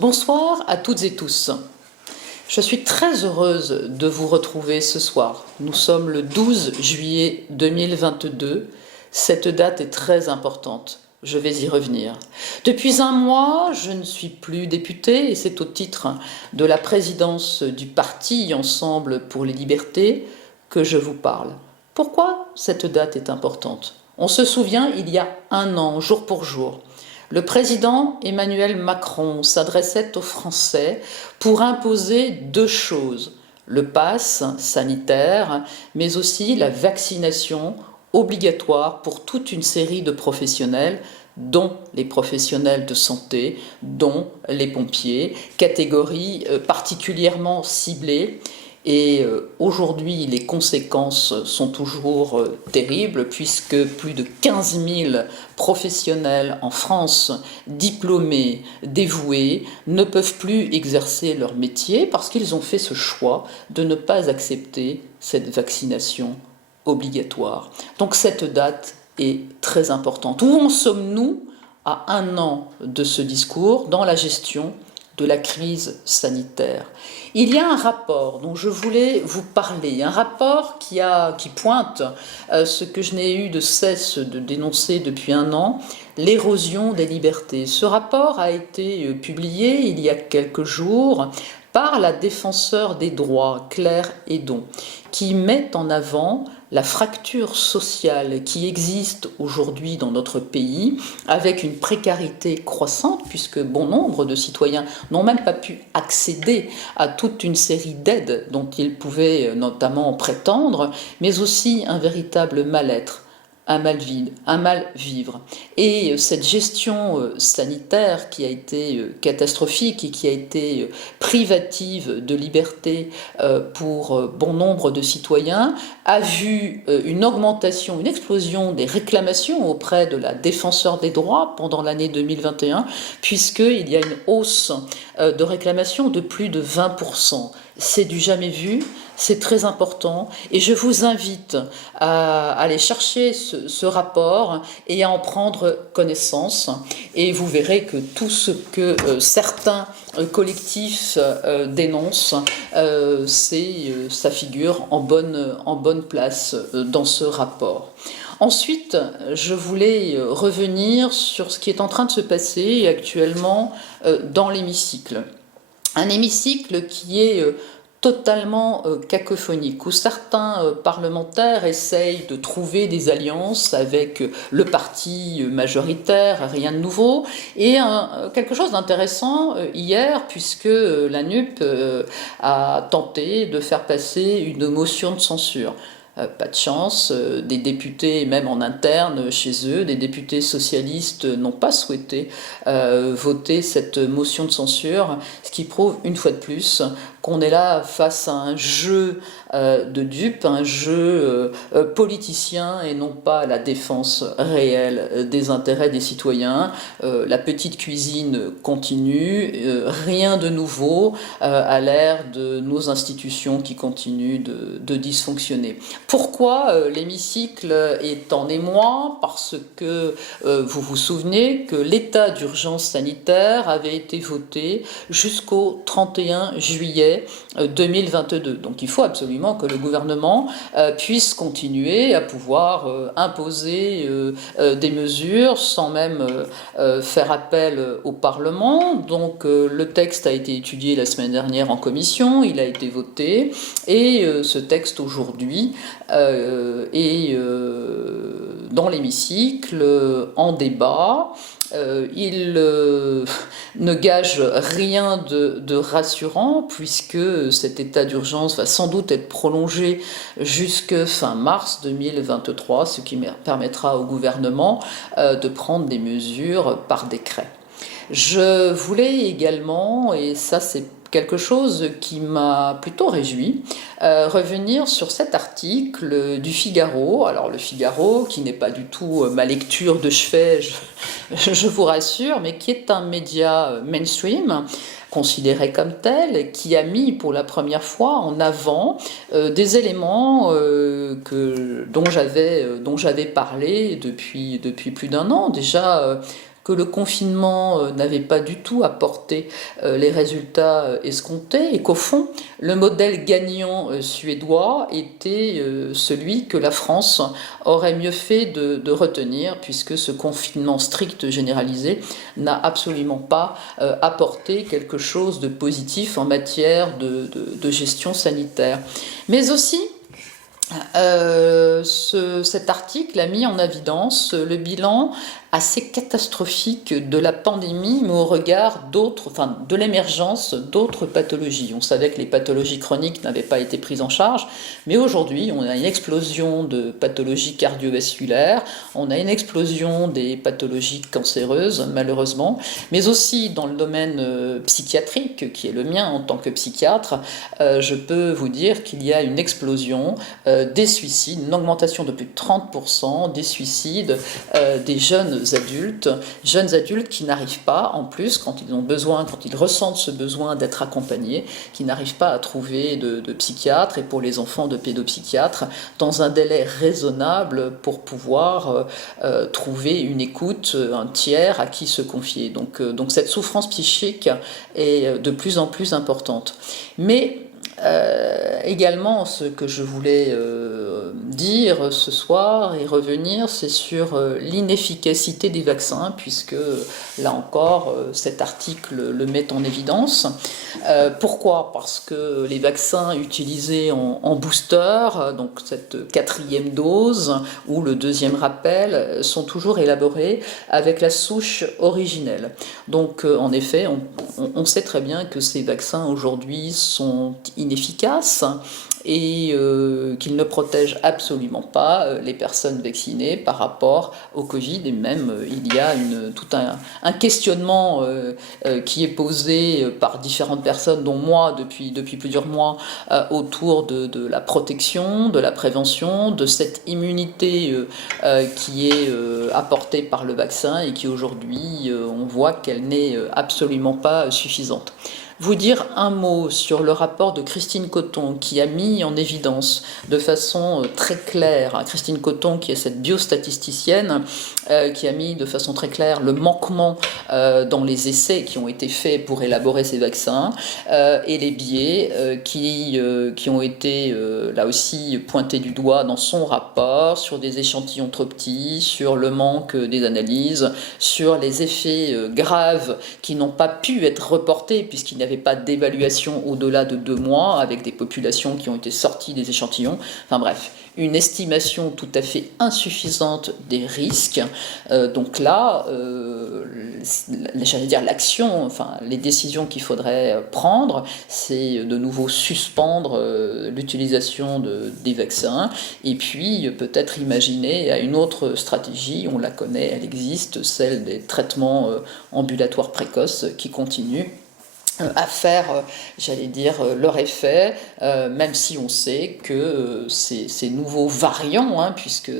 Bonsoir à toutes et tous. Je suis très heureuse de vous retrouver ce soir. Nous sommes le 12 juillet 2022. Cette date est très importante. Je vais y revenir. Depuis un mois, je ne suis plus députée et c'est au titre de la présidence du parti Ensemble pour les libertés que je vous parle. Pourquoi cette date est importante? On se souvient, il y a un an, jour pour jour, le président Emmanuel Macron s'adressait aux Français pour imposer deux choses, le pass sanitaire, mais aussi la vaccination obligatoire pour toute une série de professionnels, dont les professionnels de santé, dont les pompiers, catégorie particulièrement ciblée. Et aujourd'hui, les conséquences sont toujours terribles puisque plus de 15 000 professionnels en France, diplômés, dévoués, ne peuvent plus exercer leur métier parce qu'ils ont fait ce choix de ne pas accepter cette vaccination obligatoire. Donc cette date est très importante. Où en sommes-nous à un an de ce discours dans la gestion de la crise sanitaire? Il y a un rapport dont je voulais vous parler, un rapport qui pointe ce que je n'ai eu de cesse de dénoncer depuis un an, l'érosion des libertés. Ce rapport a été publié il y a quelques jours par la défenseure des droits, Claire Hédon, qui met en avant la fracture sociale qui existe aujourd'hui dans notre pays, avec une précarité croissante, puisque bon nombre de citoyens n'ont même pas pu accéder à toute une série d'aides dont ils pouvaient notamment prétendre, mais aussi un véritable mal-être, un mal vivre. Et cette gestion sanitaire qui a été catastrophique et qui a été privative de liberté pour bon nombre de citoyens a vu une augmentation, une explosion des réclamations auprès de la défenseure des droits pendant l'année 2021, puisqu'il y a une hausse de réclamations de plus de 20%. C'est du jamais vu, c'est très important et je vous invite à aller chercher ce rapport et à en prendre connaissance et vous verrez que tout ce que certains collectifs dénoncent, ça figure en bonne place dans ce rapport. Ensuite, je voulais revenir sur ce qui est en train de se passer actuellement dans l'hémicycle. Un hémicycle qui est totalement cacophonique, où certains parlementaires essayent de trouver des alliances avec le parti majoritaire, rien de nouveau, et quelque chose d'intéressant hier, puisque la NUP a tenté de faire passer une motion de censure. Pas de chance, des députés, même en interne chez eux, des députés socialistes n'ont pas souhaité voter cette motion de censure, ce qui prouve une fois de plus qu'on est là face à un jeu de dupes, un jeu politicien et non pas à la défense réelle des intérêts des citoyens. La petite cuisine continue, rien de nouveau à l'ère de nos institutions qui continuent de dysfonctionner. Pourquoi l'hémicycle est en émoi? Parce que vous vous souvenez que l'état d'urgence sanitaire avait été voté jusqu'au 31 juillet 2022. Donc il faut absolument que le gouvernement puisse continuer à pouvoir imposer des mesures sans même faire appel au Parlement. Donc le texte a été étudié la semaine dernière en commission, il a été voté et ce texte aujourd'hui est dans l'hémicycle en débat. Il ne gage rien de rassurant puisque cet état d'urgence va sans doute être prolongé jusque fin mars 2023, ce qui permettra au gouvernement de prendre des mesures par décret. Je voulais également, et ça c'est quelque chose qui m'a plutôt réjoui, revenir sur cet article du Figaro. Alors le Figaro, qui n'est pas du tout ma lecture de chevet, je vous rassure, mais qui est un média mainstream, considéré comme tel, qui a mis pour la première fois en avant des éléments dont j'avais parlé depuis plus d'un an. Déjà, que le confinement n'avait pas du tout apporté les résultats escomptés et qu'au fond, le modèle gagnant suédois était celui que la France aurait mieux fait de retenir, puisque ce confinement strict généralisé n'a absolument pas apporté quelque chose de positif en matière de gestion sanitaire. Mais aussi, cet article a mis en évidence le bilan assez catastrophique de la pandémie, mais au regard de l'émergence d'autres pathologies. On savait que les pathologies chroniques n'avaient pas été prises en charge, mais aujourd'hui, on a une explosion de pathologies cardiovasculaires, on a une explosion des pathologies cancéreuses, malheureusement, mais aussi dans le domaine psychiatrique, qui est le mien en tant que psychiatre, je peux vous dire qu'il y a une explosion des suicides, une augmentation de plus de 30% des suicides des jeunes adultes qui n'arrivent pas, en plus, quand ils ressentent ce besoin d'être accompagnés, qui n'arrivent pas à trouver de psychiatre, et pour les enfants de pédopsychiatre, dans un délai raisonnable pour pouvoir trouver une écoute, un tiers à qui se confier. Donc cette souffrance psychique est de plus en plus importante. Mais également, ce que je voulais dire ce soir et revenir, c'est sur l'inefficacité des vaccins, puisque là encore, cet article le met en évidence. Pourquoi ? Parce que les vaccins utilisés en booster, donc cette 4e dose ou le 2e rappel, sont toujours élaborés avec la souche originelle. Donc en effet, on sait très bien que ces vaccins aujourd'hui sont inefficaces et qu'ils ne protègent absolument pas les personnes vaccinées par rapport au Covid. Et même, il y a tout un questionnement qui est posé par différentes personnes, dont moi depuis plusieurs mois, autour de la protection, de la prévention, de cette immunité qui est apportée par le vaccin et qui aujourd'hui, on voit qu'elle n'est absolument pas suffisante. Vous dire un mot sur le rapport de Christine Coton, qui a mis en évidence de façon très claire, Christine Coton qui est cette biostatisticienne, qui a mis de façon très claire le manquement dans les essais qui ont été faits pour élaborer ces vaccins, et les biais qui ont été là aussi pointés du doigt dans son rapport, sur des échantillons trop petits, sur le manque des analyses, sur les effets graves qui n'ont pas pu être reportés puisqu'il n'y avait pas d'évaluation au-delà de 2 mois avec des populations qui ont été sorties des échantillons. Enfin bref, une estimation tout à fait insuffisante des risques. Donc là, j'allais dire l'action, enfin les décisions qu'il faudrait prendre, c'est de nouveau suspendre l'utilisation des vaccins et puis peut-être imaginer à une autre stratégie, on la connaît, elle existe, celle des traitements ambulatoires précoces qui continuent à faire, j'allais dire, leur effet, même si on sait que ces nouveaux variants, puisque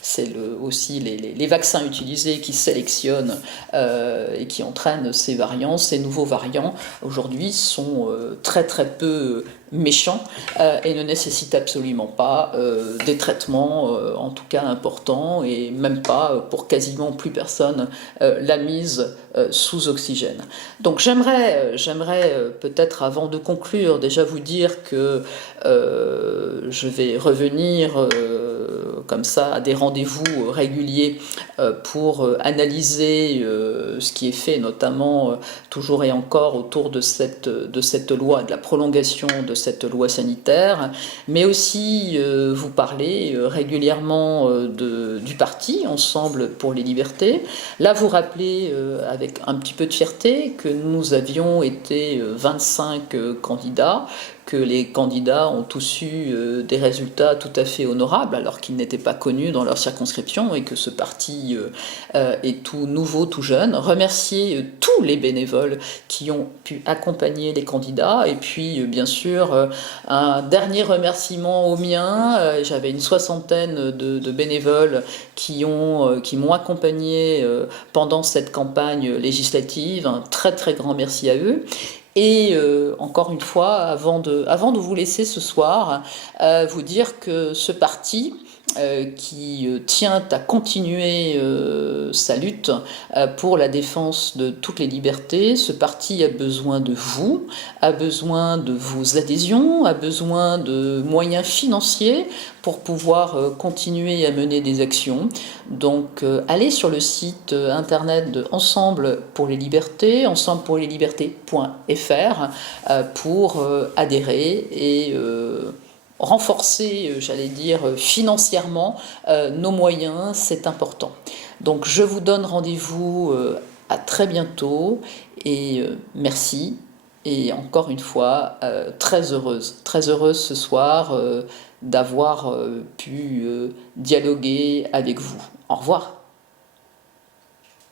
c'est aussi les vaccins utilisés qui sélectionnent et qui entraînent ces variants, ces nouveaux variants, aujourd'hui sont très très peu méchants et ne nécessitent absolument pas des traitements, en tout cas importants, et même pas pour quasiment plus personne la mise sous oxygène. Donc j'aimerais peut-être avant de conclure déjà vous dire que je vais revenir comme ça à des rendez-vous réguliers pour analyser ce qui est fait notamment toujours et encore autour de cette loi, de la prolongation de cette loi sanitaire, mais aussi vous parler régulièrement du parti Ensemble pour les libertés. Là vous rappelez avec un petit peu de fierté que nous avions été 25 candidats, que les candidats ont tous eu des résultats tout à fait honorables alors qu'ils n'étaient pas connus dans leur circonscription et que ce parti est tout nouveau, tout jeune. Remercier tous les bénévoles qui ont pu accompagner les candidats et puis bien sûr un dernier remerciement au mien. J'avais une 60aine de bénévoles qui m'ont accompagné pendant cette campagne législative. Un très très grand merci à eux. Et encore une fois, avant de vous laisser ce soir, vous dire que ce parti qui tient à continuer sa lutte pour la défense de toutes les libertés. Ce parti a besoin de vous, a besoin de vos adhésions, a besoin de moyens financiers pour pouvoir continuer à mener des actions. Donc allez sur le site internet de Ensemble pour les libertés, ensemblepourleslibertés.fr, pour adhérer et renforcer, j'allais dire, financièrement nos moyens, c'est important. Donc je vous donne rendez-vous à très bientôt et merci. Et encore une fois, très heureuse ce soir d'avoir pu dialoguer avec vous. Au revoir.